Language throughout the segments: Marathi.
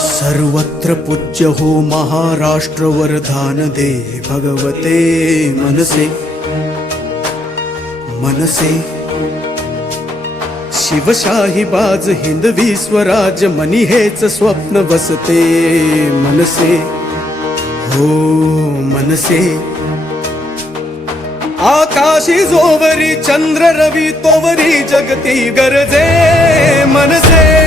सर्वत्र पूज्य हो महाराष्ट्र वरदान दे भगवते मनसे मनसे. शिवशाही बाज हिंदवी स्वराज मनी हेच स्वप्न वसते मनसे. हो मनसे. आकाशी जोवरी चंद्र रवी तोवरी जगती गरजे मनसे.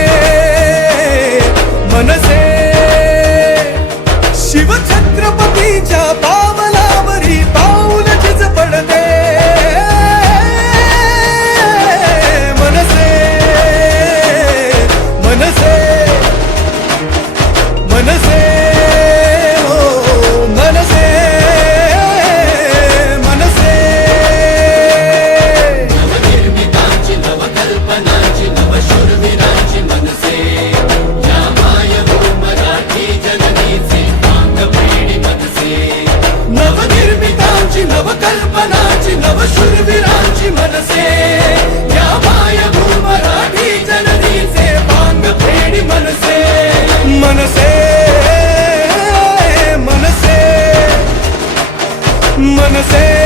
ಮನಸೇ